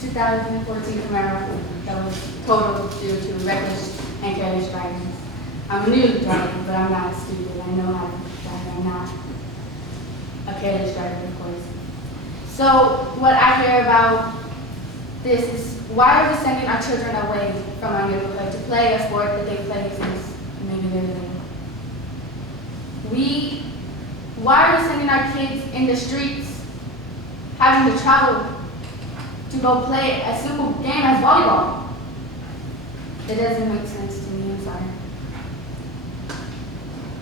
2014 Camaro that was totaled due to reckless and careless driving. I'm a new driver, but I'm not stupid. I know how to drive. I'm not a careless driver, of course. So what I hear about this is, why are we sending our children away from our neighborhood to play a sport that they play since maybe they're little? Why are we sending our kids in the streets, having to travel to go play a simple game as volleyball? It doesn't make sense to me, I'm sorry.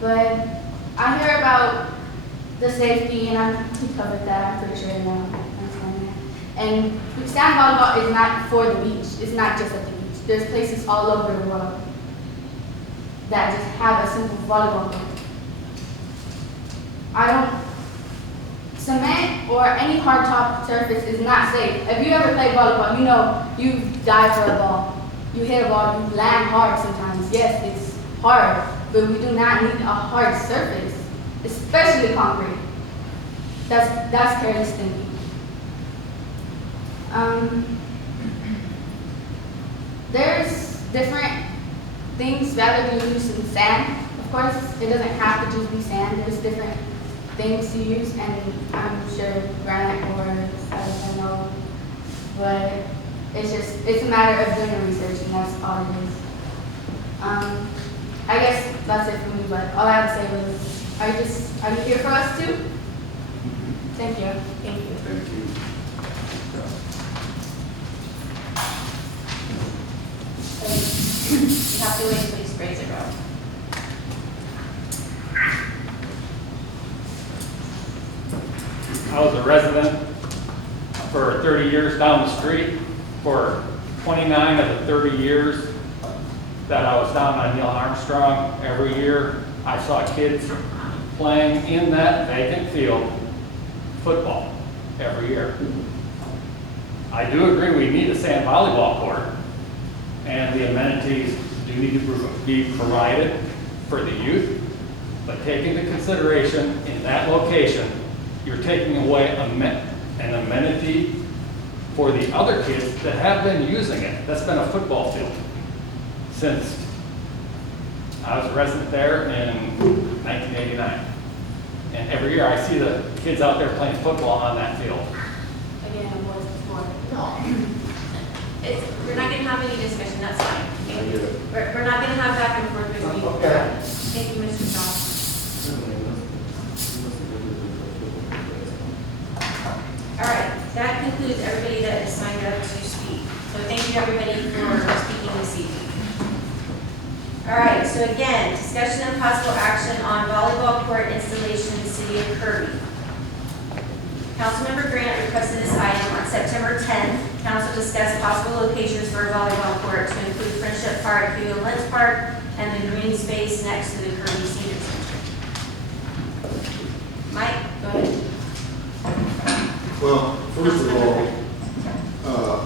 But I hear about the safety, and we covered that, I'm pretty sure you know. And sand volleyball is not for the beach. It's not just at the beach. There's places all over the world that just have a simple volleyball court. Cement or any hard top surface is not safe. If you ever played volleyball, you know you die for a ball. You hit a ball, you land hard sometimes. Yes, it's hard, but we do not need a hard surface, especially concrete. That's careless thinking. There's different things rather than using sand. Of course, it doesn't have to just be sand. There's different things to use, and I'm sure granite or I don't know, but it's a matter of doing research, and that's all it is. I guess that's it for me, but all I have to say was, are you here for us too? Thank you. Thank you. Thank you. You have to wait until you spray zero. I was a resident for 30 years down the street. For 29 of the 30 years that I was down on Neil Armstrong, every year I saw kids playing in that vacant field football every year. I do agree we need a sand volleyball court, and the amenities do need to be provided for the youth, but take into consideration in that location, you're taking away an amenity for the other kids that have been using it. That's been a football field since I was a resident there in 1989. And every year I see the kids out there playing football on that field. Again, it was before. No. We're not going to have any discussion, that's fine. We're not going to have back and forth with you. Okay. Thank you, Mr. Shaw. All right, that concludes everybody that is signed up to speak. So thank you, everybody, for speaking this evening. All right, so again, discussion and possible action on volleyball court installation in the city of Kirby. Councilmember Grant requested this item on September 10th. Council discussed possible locations for a volleyball court to include Friendship Park, Hugo Lentz Park, and the green space next to the Kirby Senior Center. Mike, go ahead. Well, first of all,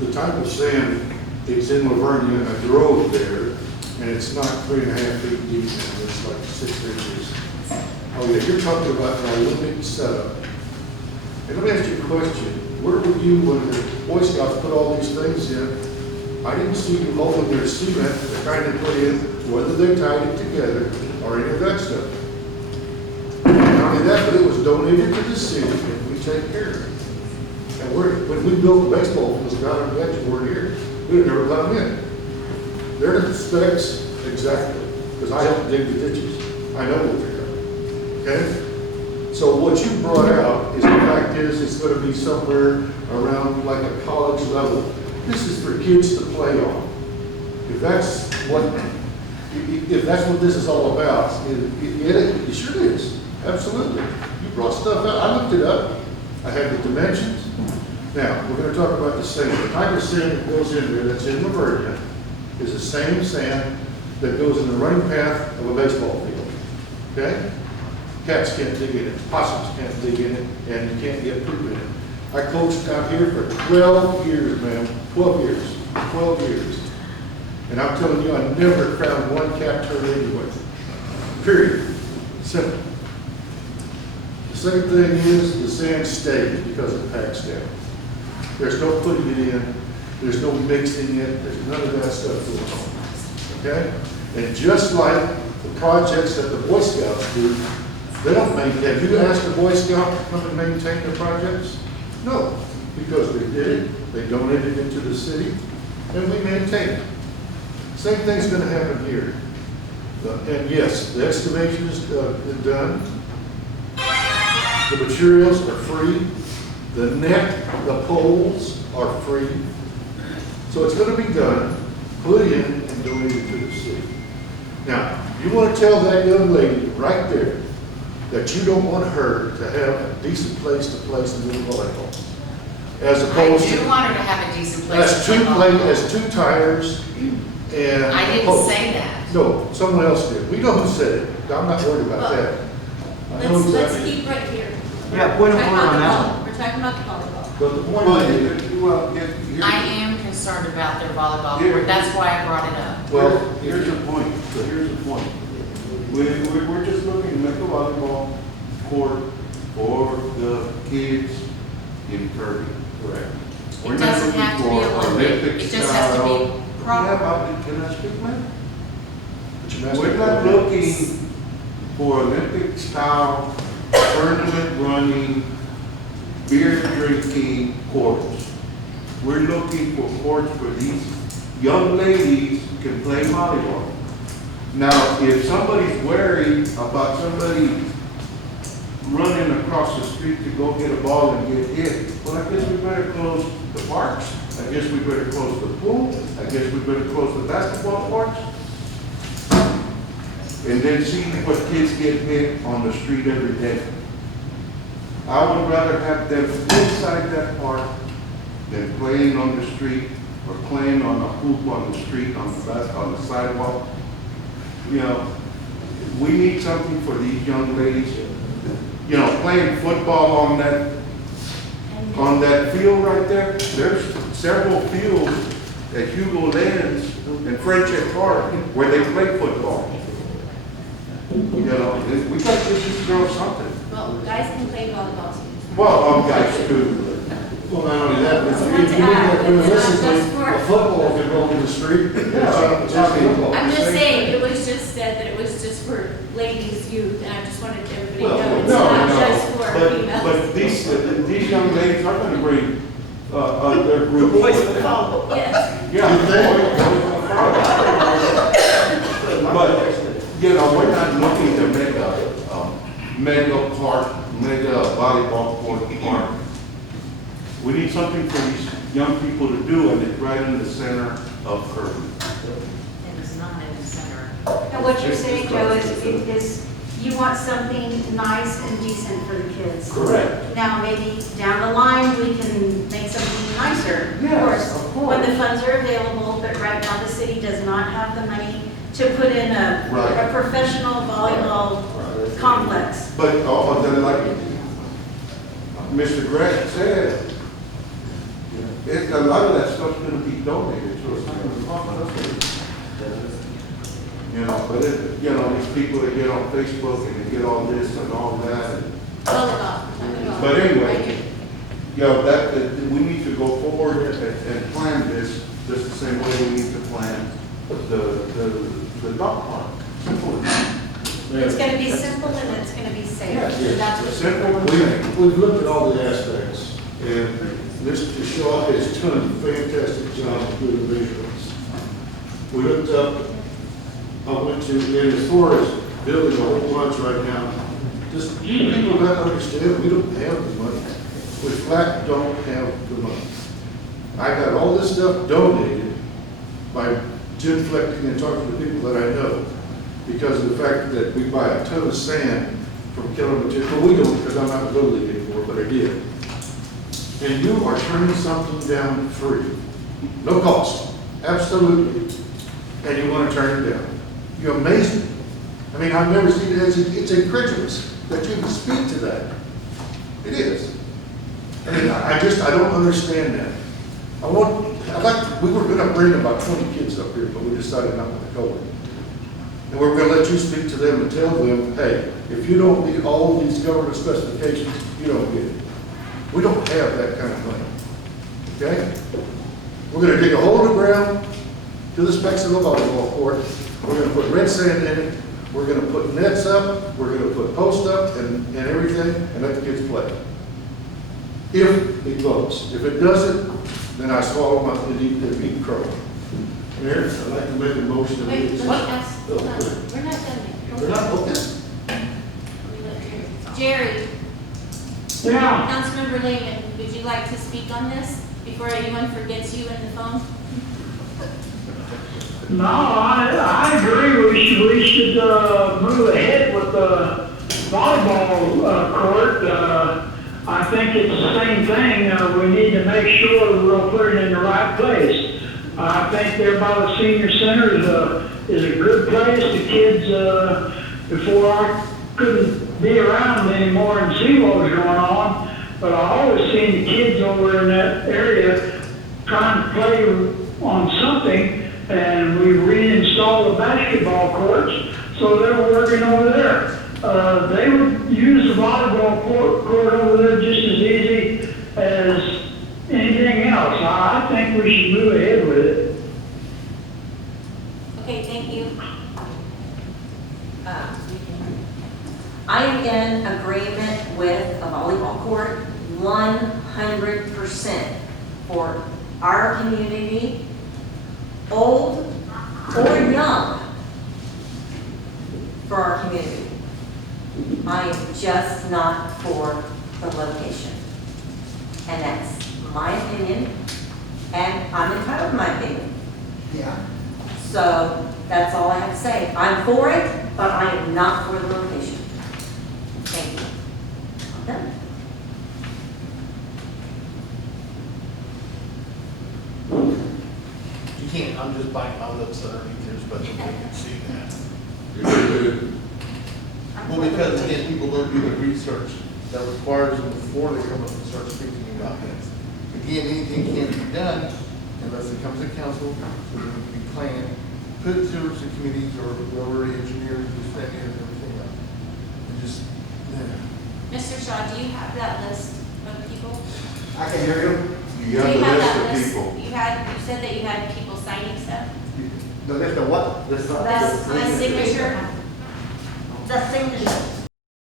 the type of sand is in Lavernia, and I drove there, and it's not 3.5 feet deep now, it's like 6 inches. Oh yeah, you're talking about an Olympic setup. And let me ask you a question. Where were you when the Boy Scouts put all these things in? I didn't see you holding their cement, the kind they put in, whether they tied it together or any of that stuff. Not only that, but it was donated to the city, and we take care of it. And when we built the baseball fields down in Bedford here, we would never let them in. They're the specs exactly, because I helped dig the ditches. I know what they're doing. Okay? So what you brought out is, the fact is, it's going to be somewhere around like a college level. This is for kids to play on. If that's what this is all about, it sure is. Absolutely. You brought stuff out. I looked it up. I had the dimensions. Now, we're going to talk about the sand. The type of sand that goes in there that's in Lavernia is the same sand that goes in the running path of a baseball field. Okay? Cats can't dig in it. Possums can't dig in it. And you can't get poop in it. I coached out here for 12 years, man. 12 years. 12 years. And I'm telling you, I never found one cat turd anywhere. Period. Simple. The second thing is the sand stays because it packs down. There's no putting it in, there's no mixing it, there's none of that stuff going on. Okay? And just like the projects that the Boy Scouts do, they don't maintain. Have you asked a Boy Scout to come and maintain the projects? No, because they did it, they donated it to the city, and we maintain it. Same thing's gonna happen here. And yes, the excavation is done. The materials are free. The net, the poles are free. So it's gonna be done, put in, and donated to the city. Now, you wanna tell that young lady right there that you don't want her to have a decent place to play some little volleyball. As I opposed do to, want her to have a decent place as to two play play, volleyball. as two tires and. I a didn't post. say that. No, someone else did. We know who said it. I'm not worried about Well, that. I know Let's exactly. keep right here. Yeah, point of We're order talking on that about one. We're talking about the volleyball. But the point Well, is, I am concerned about their volleyball Yeah. court. That's why I brought it up. well, here's the point, here's the point. We're just looking to make a volleyball court for the kids in Kirby. correct. We're It not doesn't looking have to be for Olympic. Olympic It just has to be style. proper. Yeah, but can I speak, man? But you messed We're up not the- looking for Olympic style tournament running, beer drinking courts. We're looking for courts where these young ladies can play volleyball. Now, if somebody's worried about somebody running across the street to go get a ball and get hit, well, I guess we better close the parks. I guess we better close the pool. I guess we better close the basketball courts. And then see what kids get hit on the street every day. I would rather have them inside that park than playing on the street or playing on a hoop on the street, on the sidewalk. You know, we need something for these young ladies. You know, playing football on that field right there, there's several fields at Hugo Lands and Friendship Park where they play football. You know, we got to give these girls something. Well, guys can play volleyball too. Well, guys too. Well, not only that, but It's if not you to look add, at it's not realistically, just for- a football can roll in the street. I'm just saying, it was just said that it was just for ladies, youth, and I just wanted everybody to know it's not just for females. But these young ladies are gonna bring, their group. Yes. Yeah. But, you know, we're not looking to make a mega park, mega volleyball court park. We need something for these young people to do, and it's right in the center of Kirby. It is not in the center. And what you're saying, Joe, is you want something nice and decent for the kids. Correct. Now, maybe down the line, we can make something nicer. Yes, of course. When the funds are available, but right now, the city does not have the money to put in Right. a professional volleyball complex. But, then like Mr. Grant said, a lot of that stuff's gonna be donated, so it's not gonna cost us. You know, but you know, these people that get on Facebook and they get all this and all that, and Volleyball. but anyway, you know, that we need to go forward and plan this just the same way we need to plan the dog park. Simple as that. It's gonna be simple and it's gonna be safe. Yes. That's what Simple and safe. We've looked at all the aspects, and Mr. Shaw has done a fantastic job with the visuals. We looked up, I went to, and as far as building a whole bunch right now, just people don't understand, we don't have the money. We flat don't have the money. I got all this stuff donated by genuflecting and talking to people that I know, because of the fact that we buy a ton of sand from Kilimanjaro. Well, we don't, because I'm not in Little League anymore, but I did. And you are turning something down free, no cost, absolutely. And you want to turn it down. You amaze me. I mean, I've never seen it. It's incredulous that you can speak to that. It is. I mean, I don't understand that. We were going to bring about 20 kids up here, but we decided not to go. And we're going to let you speak to them and tell them, hey, if you don't meet all these government specifications, you don't get it. We don't have that kind of money. okay? We're gonna dig a hole in the ground to the specs of the volleyball court. We're gonna put red sand in it. We're gonna put nets up. We're gonna put posts up and everything, and let the kids play. If it votes. If it doesn't, then I swallow my, the crow. Mayor, I'd like to make a motion to Wait, move this. let me ask, hold on, we're not done yet. We're not, okay. Let me let Jerry. Yeah, Councilmember Lehman, would you like to speak on this before anyone forgets you in the phone? no, I agree, we should, move ahead with the volleyball, court. I think it's the same thing, we need to make sure we're gonna put it in the right place. I think there by the senior center is a good place, the kids, before I couldn't be around anymore and see what was going on, but I always seen the kids over in that area trying to play on something, and we reinstalled the basketball courts, so they were working over there. They would use the volleyball court over there just as easy as anything else. I think we should move ahead with it. Okay, thank you. I am in agreement with a volleyball court 100% for our community, old or young, for our community. I am just not for the location. And that's my opinion, and I'm entitled to my opinion. Yeah. So that's all I have to say. I'm for it, but I am not for the location. Thank you. I'm done. You can't, I'm just biting my lips underneath here, but you can see that. Well, because again, people don't do the research that requires them before they come up and start speaking about this. Again, anything can't be done unless it comes to council, so it can be planned, put it to the committees or whoever engineers, just that and everything else. And just, yeah. Mr. Shaw, do you have that list of people? I can hear you. You Do have you the have list that of list? people. You said that you had people signing stuff? The list of what? That's my signature. The signature.